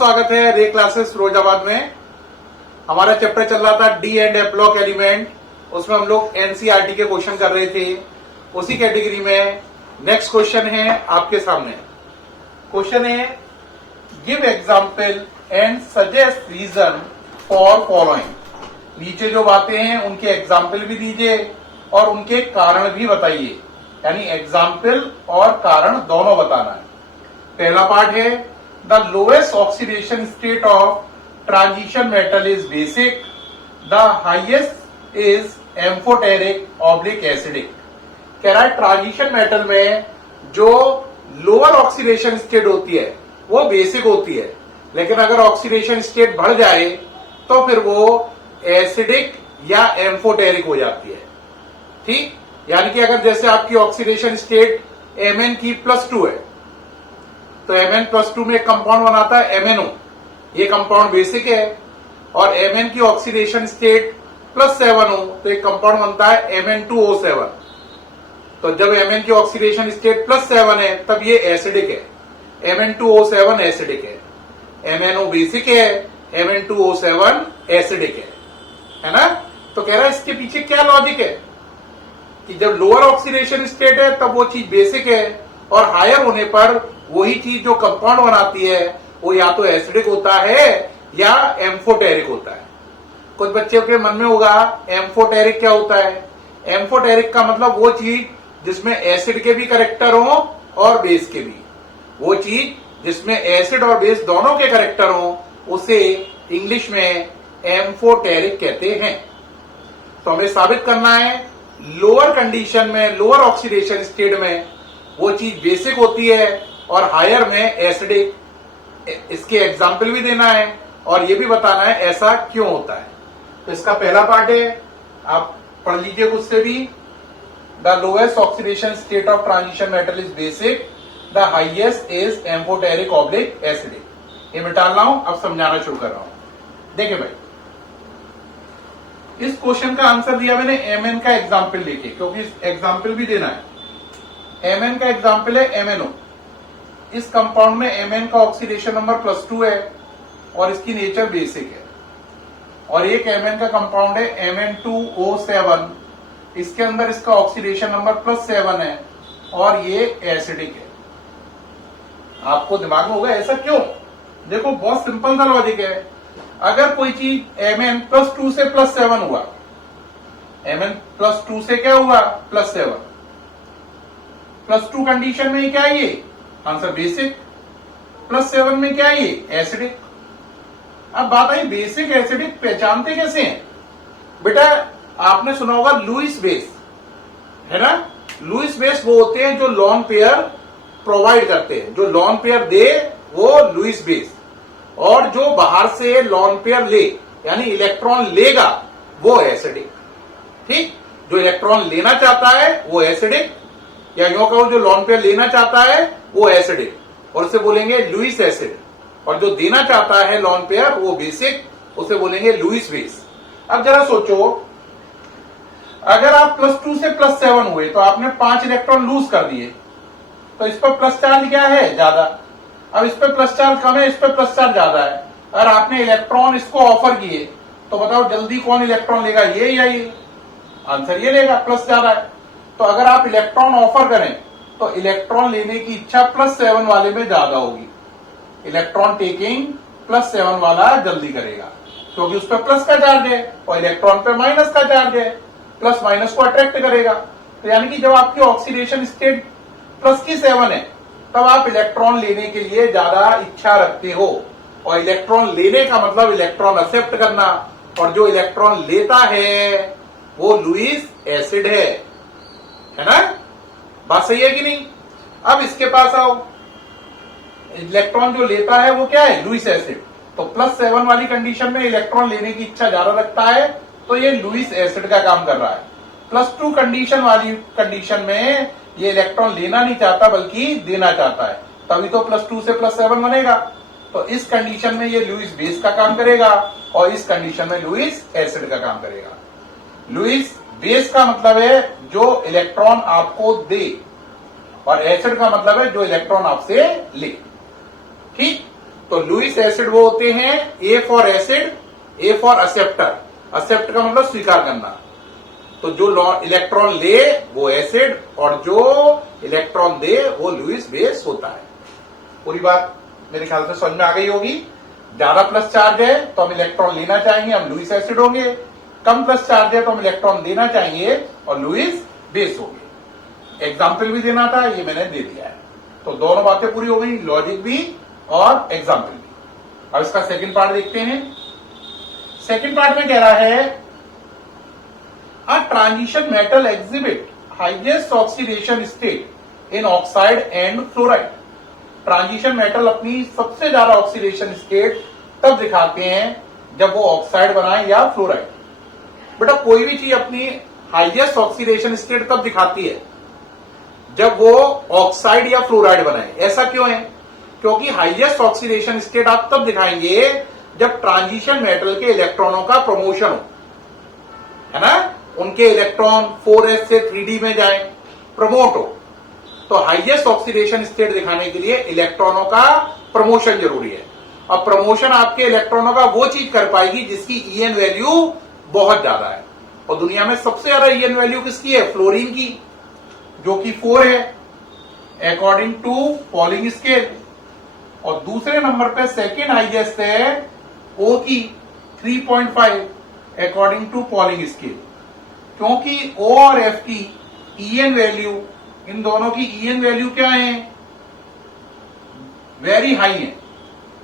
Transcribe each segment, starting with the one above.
स्वागत है रे क्लासेस फिरोजाबाद में। हमारा चैप्टर चल रहा था D and F block element. उसमें हम लोग एनसीईआरटी के क्वेश्चन कर रहे थे। उसी कैटेगरी में नेक्स्ट क्वेश्चन है आपके सामने। क्वेश्चन है give example and suggest reason for following. नीचे जो बातें हैं उनके एग्जाम्पल भी दीजिए और उनके कारण भी बताइए, यानी एग्जाम्पल और कारण दोनों बताना है। पहला पार्ट है the lowest oxidation state of transition metal is basic, the highest is amphoteric oblique acidic. कह रहा है ट्रांजिशन मेटल में जो लोअर ऑक्सीडेशन स्टेट होती है वो बेसिक होती है, लेकिन अगर ऑक्सीडेशन स्टेट बढ़ जाए तो फिर वो एसिडिक या एम्फोटेरिक हो जाती है। ठीक, यानी कि अगर जैसे आपकी ऑक्सीडेशन स्टेट Mn की +2 है तो Mn+2 में एक कंपाउंड बनाता है MnO, ये कंपाउंड बेसिक है। और Mn की ऑक्सीडेशन स्टेट +7 हो तो एक कंपाउंड बनता है Mn2O7। तो जब Mn की ऑक्सीडेशन स्टेट +7 है तब ये एसिडिक है, Mn2O7 एसिडिक है। MnO बेसिक है, Mn2O7 एसिडिक है ना। तो कह रहा है इसके पीछे क्या लॉजिक है कि जब लोअर ऑक्सीडेशन स्टेट है तब वो चीज बेसिक है और हायर होने पर वही चीज जो कंपाउंड बनाती है वो या तो एसिडिक होता है या एम्फोटेरिक होता है। कुछ बच्चों के मन में होगा एम्फोटेरिक क्या होता है। एम्फोटेरिक का मतलब वो चीज जिसमें एसिड के भी कैरेक्टर हो और बेस के भी। वो चीज जिसमें एसिड और बेस दोनों के कैरेक्टर हो उसे इंग्लिश में एम्फोटेरिक कहते हैं। तो हमें साबित करना है लोअर कंडीशन में, लोअर ऑक्सीडेशन स्टेट में वो चीज बेसिक होती है और हायर में एसिडिक। इसके एग्जाम्पल भी देना है और ये भी बताना है ऐसा क्यों होता है। तो इसका पहला पार्ट है, आप पढ़ लीजिए खुद से भी। The lowest oxidation state of transition metal is basic, the highest is amphoteric oblique acidic. ये मिटा रहा हूं, अब समझाना शुरू कर रहा हूं। देखिए भाई, इस क्वेश्चन का आंसर दिया मैंने Mn का एग्जाम्पल लेके, क्योंकि एग्जाम्पल भी देना है। Mn का एग्जाम्पल है MnO। इस कंपाउंड में Mn का ऑक्सीडेशन नंबर +2 है और इसकी नेचर बेसिक है। और एक Mn का कंपाउंड है Mn2O7, इसके अंदर इसका ऑक्सीडेशन नंबर +7 है और ये एसिडिक है। आपको दिमाग में होगा ऐसा क्यों। देखो बहुत सिंपल सा लॉजिक है। अगर कोई चीज Mn+2 से +7 हुआ, Mn+2 से क्या हुआ +7, +2 कंडीशन में क्या है ये आंसर बेसिक, +7 में क्या है ये एसिडिक। अब बात आई बेसिक एसिडिक पहचानते कैसे हैं। बेटा आपने सुना होगा लुईस बेस, है ना। लुईस बेस वो होते हैं जो लॉन पेयर प्रोवाइड करते हैं। जो लॉन पेयर दे वो लुईस बेस, और जो बाहर से लॉन पेयर ले यानी इलेक्ट्रॉन लेगा वो एसिडिक। ठीक, जो इलेक्ट्रॉन लेना चाहता है वो एसिडिक, या यूं कहो जो लॉन पेयर लेना चाहता है वो एसिडिक, और उसे बोलेंगे लुईस एसिड। और जो देना चाहता है लॉन पेयर वो बेसिक, उसे बोलेंगे लुईस बेस। अब जरा सोचो, अगर आप +2 से +7 हुए तो आपने 5 इलेक्ट्रॉन लूज कर दिए, तो इस पर प्लस चार्ज क्या है ज्यादा। अब इस पर प्लस चार्ज कम है, इस पर प्लस चार्ज ज्यादा है। अगर आपने इलेक्ट्रॉन इसको ऑफर किए तो बताओ जल्दी कौन इलेक्ट्रॉन लेगा, ये या ये। आंसर ये लेगा, प्लस ज्यादा है। तो अगर आप इलेक्ट्रॉन ऑफर करें तो इलेक्ट्रॉन लेने की इच्छा +7 वाले में ज्यादा होगी। इलेक्ट्रॉन टेकिंग +7 वाला जल्दी करेगा क्योंकि उस पर प्लस का चार्ज है और इलेक्ट्रॉन पे माइनस का चार्ज है। प्लस माइनस को अट्रैक्ट करेगा। तो यानी कि जब आपकी ऑक्सीडेशन स्टेट +7 है तब आप इलेक्ट्रॉन लेने के लिए ज्यादा इच्छा रखते हो। और इलेक्ट्रॉन लेने का मतलब इलेक्ट्रॉन एक्सेप्ट करना, और जो इलेक्ट्रॉन लेता है वो लुईस एसिड है ना। बात सही है कि नहीं। अब इसके पास आओ, इलेक्ट्रॉन जो लेता है वो क्या है लुईस एसिड। तो +7 वाली कंडीशन में इलेक्ट्रॉन लेने की इच्छा ज्यादा रखता है तो ये लुईस एसिड का काम कर रहा है। +2 कंडीशन वाली कंडीशन में ये इलेक्ट्रॉन लेना नहीं चाहता बल्कि देना चाहता है, तभी तो +2 से +7 बनेगा। तो इस कंडीशन में ये लुईस बेस का काम करेगा और इस कंडीशन में लुईस एसिड का काम करेगा। लुईस बेस का मतलब है जो इलेक्ट्रॉन आपको दे, और एसिड का मतलब है जो इलेक्ट्रॉन आपसे ले। ठीक, तो लुईस एसिड वो होते हैं A for acid, A for acceptor. Accept का मतलब स्वीकार करना। तो जो इलेक्ट्रॉन ले वो एसिड और जो इलेक्ट्रॉन दे वो लुईस बेस होता है। पूरी बात मेरे ख्याल से समझ में आ गई होगी। ज्यादा प्लस चार्ज है तो हम इलेक्ट्रॉन लेना चाहेंगे, हम लुईस एसिड होंगे। कम प्लस चार्ज है तो हम इलेक्ट्रॉन देना चाहेंगे और लुईस बेस होंगे। एग्जाम्पल भी देना था, ये मैंने दे दिया है। तो दोनों बातें पूरी हो गई, लॉजिक भी और एग्जाम्पल भी। अब इसका सेकंड पार्ट देखते हैं। सेकंड पार्ट में कह रहा है a transition metal exhibit highest oxidation state in oxide and fluoride. Transition metal अपनी सबसे ज्यादा ऑक्सीडेशन स्टेट तब दिखाते हैं जब वो ऑक्साइड बनाए या फ्लोराइड। बेटा कोई भी चीज अपनी हाईएस्ट ऑक्सीडेशन स्टेट तब दिखाती है जब वो ऑक्साइड या फ्लोराइड बनाए। ऐसा क्यों है? क्योंकि हाईएस्ट ऑक्सीडेशन स्टेट आप तब दिखाएंगे जब ट्रांजिशन मेटल के इलेक्ट्रॉनों का प्रमोशन हो, है ना, उनके इलेक्ट्रॉन 4s से 3d में जाए, प्रमोट हो। तो हाईएस्ट ऑक्सीडेशन स्टेट दिखाने के लिए इलेक्ट्रॉनों का प्रमोशन जरूरी है। और प्रमोशन आपके इलेक्ट्रॉनों का वो चीज कर पाएगी जिसकी ईएन वैल्यू बहुत ज्यादा है। और दुनिया में सबसे ज्यादा ईएन वैल्यू किसकी है? फ्लोरीन की, जो कि 4 है अकॉर्डिंग टू पॉलिंग स्केल। और दूसरे नंबर पे सेकेंड हाईएस्ट है ओ की 3.5 अकॉर्डिंग टू पॉलिंग स्केल। क्योंकि ओ और एफ की ईएन वैल्यू, इन दोनों की ईएन वैल्यू क्या है? वेरी हाई है।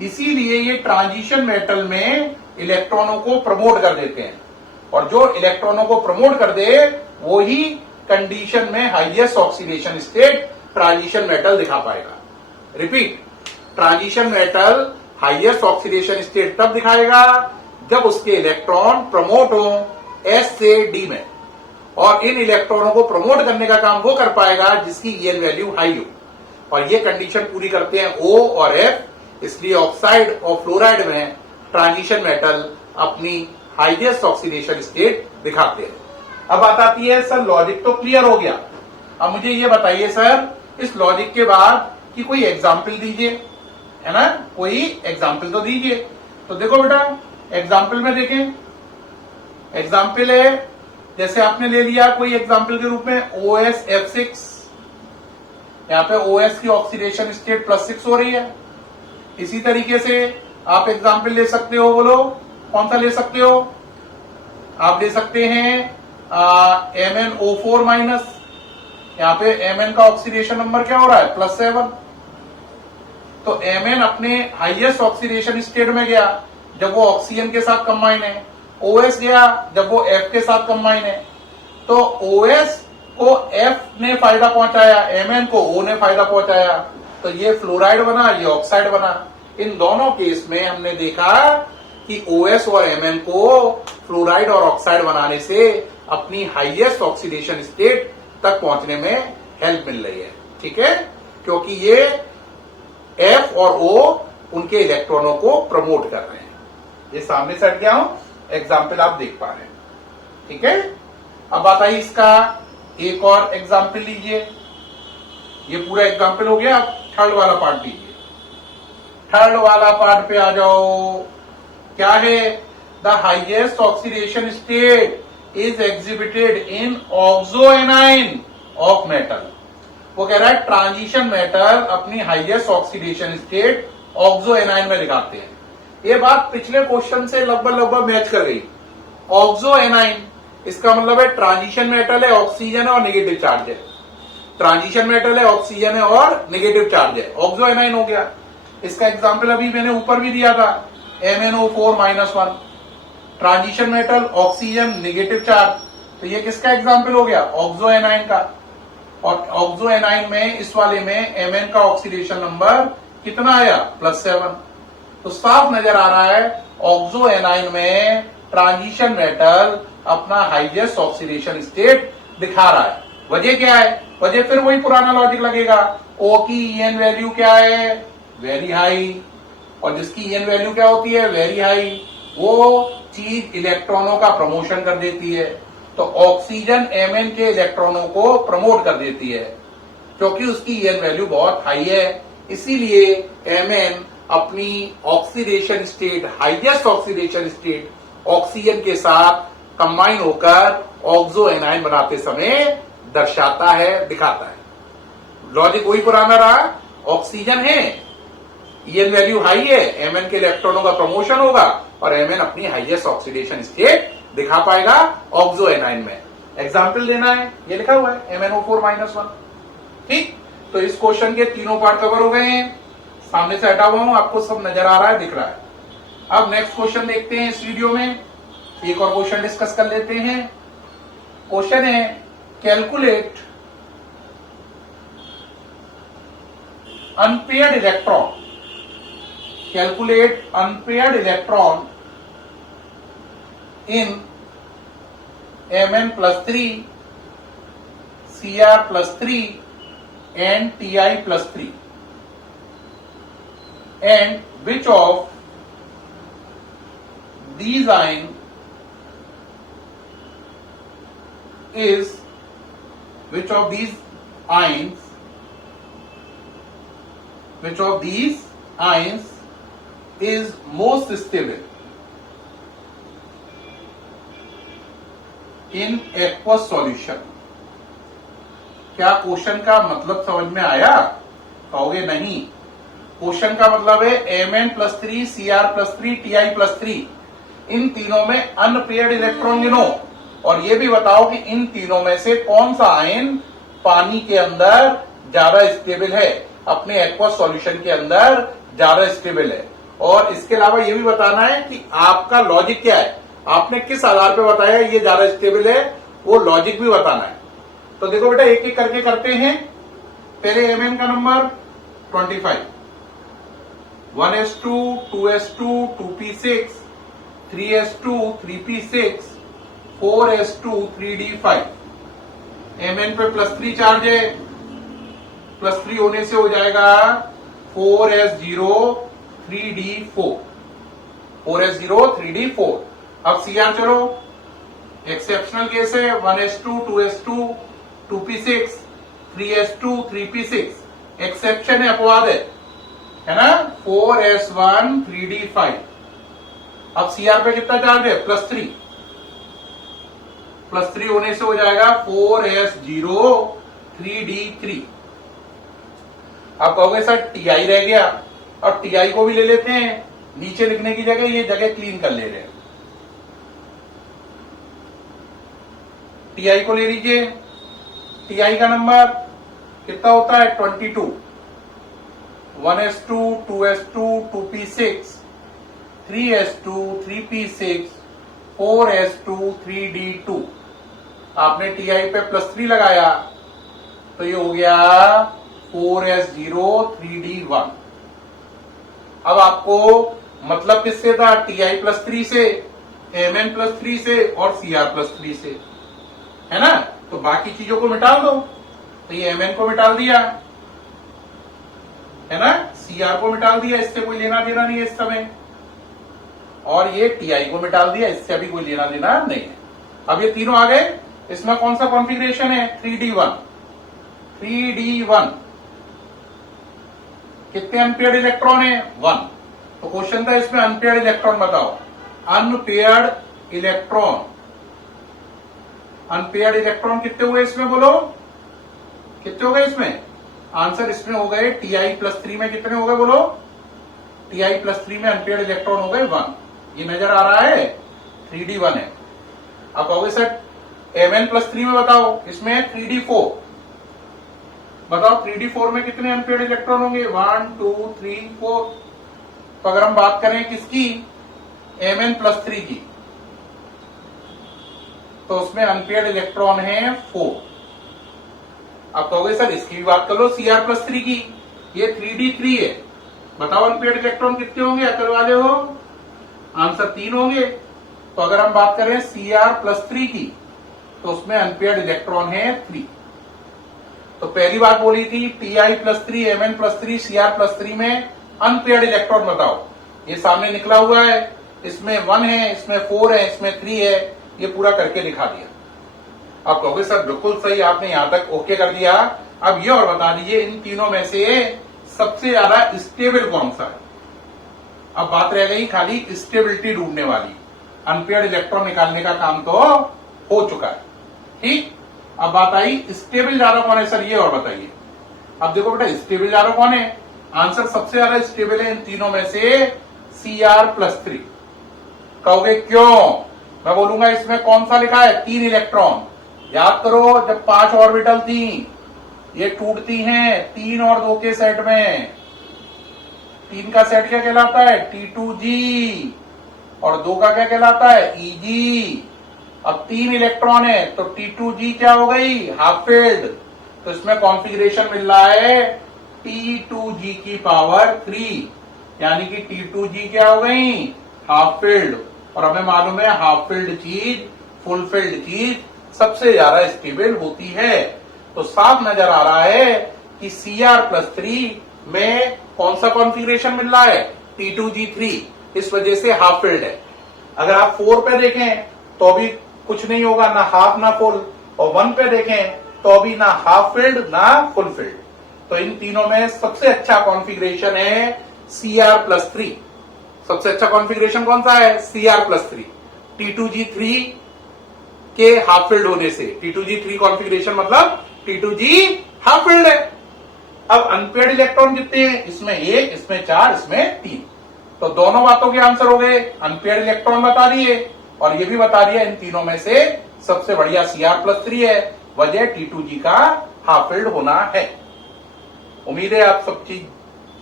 इसीलिए ये ट्रांजिशन मेटल में इलेक्ट्रॉनों को प्रमोट कर देते हैं। और जो इलेक्ट्रॉनों को प्रमोट कर दे वो ही कंडीशन में highest oxidation state transition metal दिखा पाएगा। Repeat, transition metal highest oxidation state तब दिखाएगा जब उसके इलेक्ट्रॉन प्रमोट हो एस से डी में। और इन इलेक्ट्रॉनों को प्रमोट करने का काम वो कर पाएगा जिसकी ईएन वैल्यू हाई हो। और ये कंडीशन पूरी करते हैं ओ और एफ। इसलिए ऑक्साइड और फ्लोराइड में ट्रांजिशन मेटल अपनी हाईएस्ट ऑक्सीडेशन स्टेट दिखाते हैं। अब बात आती है सर लॉजिक तो क्लियर हो गया, अब मुझे ये बताइए सर इस लॉजिक के बाद कि कोई एग्जाम्पल दीजिए, है ना, कोई एग्जाम्पल तो दीजिए। तो देखो बेटा एग्जाम्पल में देखें, एग्जाम्पल है जैसे आपने ले लिया कोई एग्जाम्पल के रूप में OSF6। यहां पे OS की ऑक्सीडेशन स्टेट +6 हो रही है। इसी तरीके से आप एग्जाम्पल ले सकते हो, बोलो कौन सा ले सकते हो? आप ले सकते हैं MnO4-। यहां पे Mn का ऑक्सीडेशन नंबर क्या हो रहा है? +7। तो Mn अपने हाईएस्ट ऑक्सीडेशन स्टेट में गया जब वो ऑक्सीजन के साथ कंबाइन है। OS गया जब वो F के साथ कंबाइन है। तो OS को F ने फायदा पहुंचाया, Mn को O ने फायदा पहुंचाया। तो ये फ्लोराइड बना, ये ऑक्साइड बना। इन दोनों केस में हमने देखा कि OS और Mn को फ्लोराइड और ऑक्साइड बनाने से अपनी हाईएस्ट ऑक्सीडेशन स्टेट तक पहुंचने में हेल्प मिल रही है। ठीक है, क्योंकि ये F और O उनके इलेक्ट्रॉनों को प्रमोट कर रहे हैं। ये सामने से हट गया हूं, एग्जाम्पल आप देख पा रहे हैं। ठीक है, अब बात आई इसका एक और एग्जाम्पल लीजिए। ये पूरा एग्जाम्पल हो गया, अब थर्ड वाला पार्ट लीजिए। थर्ड वाला पार्ट पे आ जाओ। क्या है? The highest oxidation state is exhibited in oxo A9 of metal. वो कह रहा है ट्रांजिशन मेटल अपनी highest oxidation state oxo A9 में दिखाते हैं। ये बात पिछले क्वेश्चन से लगभग मैच कर गई। ऑक्सो एनाइन इसका मतलब है ट्रांजिशन मेटल है, ऑक्सीजन है और नेगेटिव चार्ज है। ट्रांजिशन मेटल है, ऑक्सीजन है और नेगेटिव चार्ज है, ऑक्सो एनाइन हो गया। इसका एग्जाम्पल अभी मैंने ऊपर भी दिया था, MnO4-1। Transition metal, oxygen, negative charge. तो ये किसका एग्जाम्पल हो गया? ऑक्सो एनाइन का। और ऑक्सो एनाइन में इस वाले में Mn का ऑक्सीडेशन नंबर कितना आया? +7। तो साफ नजर आ रहा है ऑक्सो एनाइन में ट्रांजिशन मेटल अपना हाईएस्ट ऑक्सीडेशन स्टेट दिखा रहा है। वजह क्या है? वजह फिर वही पुराना लॉजिक लगेगा। O की ईएन वैल्यू क्या है? Very high. और जिसकी ईएन वैल्यू क्या होती है? Very high. वो चीज इलेक्ट्रॉनों का प्रमोशन कर देती है। तो ऑक्सीजन Mn के इलेक्ट्रॉनों को प्रमोट कर देती है क्योंकि उसकी ईएन वैल्यू बहुत हाई है। इसीलिए Mn अपनी oxidation state, highest oxidation state oxygen के साथ कंबाइन होकर ऑक्सो एनायन बनाते समय दर्शाता है, दिखाता है। लॉजिक वही पुराना रहा, ऑक्सीजन है, ईएन वैल्यू हाई है, एमएन के इलेक्ट्रॉनों का प्रमोशन होगा और एमएन अपनी हाईएस्ट ऑक्सीडेशन स्टेट दिखा पाएगा ऑक्सो एनायन में। एग्जाम्पल देना है, ये लिखा हुआ है MnO4-1। ठीक, तो इस क्वेश्चन के तीनों पार्ट कवर हो गए हैं। सामने से हटा हुआ हूं, आपको सब नजर आ रहा है, दिख रहा है। अब नेक्स्ट क्वेश्चन देखते हैं इस वीडियो में। एक और क्वेश्चन डिस्कस कर लेते हैं। क्वेश्चन है calculate unpaired electron, calculate unpaired electron in Mn+3, Cr+3 and Ti+3, and which of these ions is most stable in aqueous solution। क्या क्वेश्चन का मतलब समझ में आया? कहोगे नहीं। क्वेश्चन का मतलब है Mn+3, Cr+3, Ti+3, इन तीनों में अनपेयर्ड इलेक्ट्रॉन गिनो और ये भी बताओ कि इन तीनों में से कौन सा आयन पानी के अंदर ज्यादा स्टेबल है, अपने एक्वस सॉल्यूशन के अंदर ज्यादा स्टेबल है। और इसके अलावा ये भी बताना है कि आपका लॉजिक क्या है, आपने किस आधार पे बताया ये ज्यादा स्टेबल है, वो लॉजिक भी बताना है। तो देखो बेटा, एक एक करके करते हैं। पहले Mn का number 25, 1s2, 2s2, 2p6, 3s2, 3p6, 4s2, 3d5। Mn पे +3 चार्ज है, +3 होने से हो जाएगा 4s0, 3d4, 4s0, 3d4। अब Cr चलो, एक्सेप्शनल केस है, 1s2, 2s2, 2p6, 3s2, 3p6। Exception है, अपवाद है ना, 4s1, 3d5। अब Cr पे कितना चार्ज है? +3, +3 होने से हो जाएगा 4s0, 3d3। अब कहोगे सर Ti रह गया, और Ti को भी ले लेते हैं। नीचे लिखने की जगह ये जगह क्लीन कर ले रहे हैं। Ti को ले लीजिए। Ti का नंबर कितना होता है? 22, 1s2, 2s2, 2p6, 3s2, 3p6, 4s2, 3d2। आपने Ti पे +3 लगाया तो ये हो गया 4s0, 3d1। अब आपको मतलब किससे था? Ti+3 से, Mn+3 से और Cr+3 से, है ना। तो बाकी चीजों को मिटा दो। तो ये Mn को मिटा दिया, है ना, Cr को मिटा दिया, इससे कोई लेना देना नहीं है इस समय, और ये Ti को मिटा दिया, इससे अभी कोई लेना देना नहीं है। अब ये तीनों आ गए। इसमें कौन सा कॉन्फ़िगरेशन है? 3d1। 3d1 कितने अनपेयर्ड इलेक्ट्रॉन है? 1। तो क्वेश्चन था इसमें अनपेयर्ड इलेक्ट्रॉन बताओ। अनपेयर्ड इलेक्ट्रॉन, अनपेयर्ड इलेक्ट्रॉन कितने हुए इसमें, बोलो कितने हो गए इसमें? आंसर इसमें हो गए Ti+3 में कितने हो गए, बोलो? Ti+3 में अनपेयर्ड इलेक्ट्रॉन हो गए 1। ये नजर आ रहा है, 3d1 है। अब कहोगे सर Mn+3 में बताओ, इसमें 3d4 बताओ, 3d4 में कितने अनपेयर्ड इलेक्ट्रॉन होंगे? 1, 2, 3, 4। तो अगर हम बात करें किसकी? Mn+3 की, तो उसमें अनपेयर्ड इलेक्ट्रॉन है 4। अब कहोगे सर इसकी भी बात कर लो, Cr+3 की, ये 3d3 है, बताओ अनपेयर्ड इलेक्ट्रॉन कितने होंगे? अकल वाले हो, आंसर 3 होंगे। तो अगर हम बात करें Cr+3 की, तो उसमें अनपेयर्ड इलेक्ट्रॉन है 3। तो पहली बात बोली थी Ti+3, Mn+3, Cr+3 में अनपेयर्ड इलेक्ट्रॉन बताओ। ये सामने निकला हुआ है, इसमें 1 है, इसमें 4 है, इसमें 3 है, ये पूरा करके दिखा दिया। आप कहोगे सर बिल्कुल सही, आपने यहां तक ओके कर दिया। अब ये और बता दीजिए इन तीनों में से सबसे ज्यादा स्टेबल कौन सा है? अब बात रह गई खाली स्टेबिलिटी ढूंढने वाली। अनपेयर्ड इलेक्ट्रॉन निकालने का काम तो हो चुका है, ठीक। अब बात आई स्टेबल जा रहा कौन है सर, ये और बताइए। अब देखो बेटा स्टेबल जा रहा कौन है, आंसर सबसे ज्यादा स्टेबल है इन तीनों में से Cr+3। कहोगे क्यों, मैं बोलूंगा इसमें कौन सा लिखा है, 3 इलेक्ट्रॉन। याद करो जब 5 ऑर्बिटल थी ये टूटती हैं 3 और 2 के सेट में। 3 का सेट क्या कहलाता है, T2G, और 2 का क्या कहलाता है, Eg। अब 3 इलेक्ट्रॉन है तो T2G क्या हो गई, हाफ फील्ड। तो इसमें कॉन्फ़िगरेशन मिल रहा है T2G की पावर 3, यानी कि T2G क्या हो गई, हाफ फील्ड। और हमें मालूम है हाफ फील्ड चीज फुल फील्ड चीज सबसे ज्यादा स्टेबल होती है। तो साफ नजर आ रहा है कि Cr+3 में कौन सा कॉन्फ़िगरेशन मिल रहा है, T2G3, इस वजह से हाफ फील्ड है। अगर आप 4 पे देखें तो भी कुछ नहीं होगा, ना हाफ ना फुल, और 1 पे देखें तो भी ना हाफ फील्ड ना फुल फील्ड। तो इन तीनों में सबसे अच्छा कॉन्फ़िगरेशन है Cr+3। सबसे अच्छा कॉन्फ़िगरेशन कौन सा है, Cr+3, T2G3 के हाफ फील्ड होने से। T2G3 कॉन्फ़िगरेशन मतलब T2G हाफ फील्ड है। अब अनपेयर्ड इलेक्ट्रॉन कितने हैं, इसमें 1, इसमें 4, इसमें 3। तो दोनों बातों के आंसर हो गए। अनपेयर्ड इलेक्ट्रॉन बता दिए और ये भी बता दिया इन तीनों में से सबसे बढ़िया Cr+3 है, वजह T2G का हाफ फील्ड होना है। उम्मीद है आप सब चीज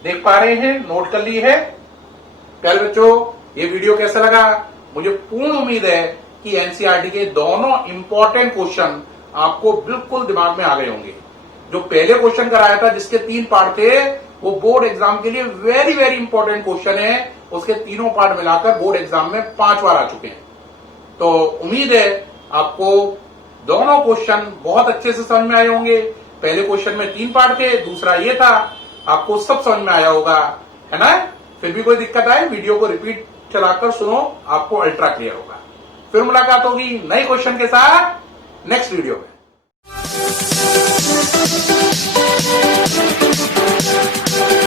देख पा रहे हैं, नोट कर ली है। प्यारे बच्चों ये वीडियो कैसा लगा, मुझे पूर्ण उम्मीद है कि एनसीईआरटी के दोनों इंपॉर्टेंट क्वेश्चन आपको बिल्कुल दिमाग में आ गए होंगे। जो पहले क्वेश्चन कराया था जिसके 3 पार्ट थे वो बोर्ड एग्जाम के लिए वेरी वेरी इंपॉर्टेंट क्वेश्चन है, उसके तीनों पार्ट मिलाकर बोर्ड एग्जाम में 5 बार आ चुके हैं। तो उम्मीद है आपको दोनों क्वेश्चन बहुत अच्छे से समझ में आए होंगे। पहले क्वेश्चन में 3 पार्ट थे, दूसरा ये था, आपको सब समझ में आया होगा, है ना। फिर भी कोई दिक्कत आए वीडियो को रिपीट चलाकर सुनो, आपको अल्ट्रा क्लियर होगा। फिर मुलाकात होगी नए क्वेश्चन के साथ नेक्स्ट वीडियो में।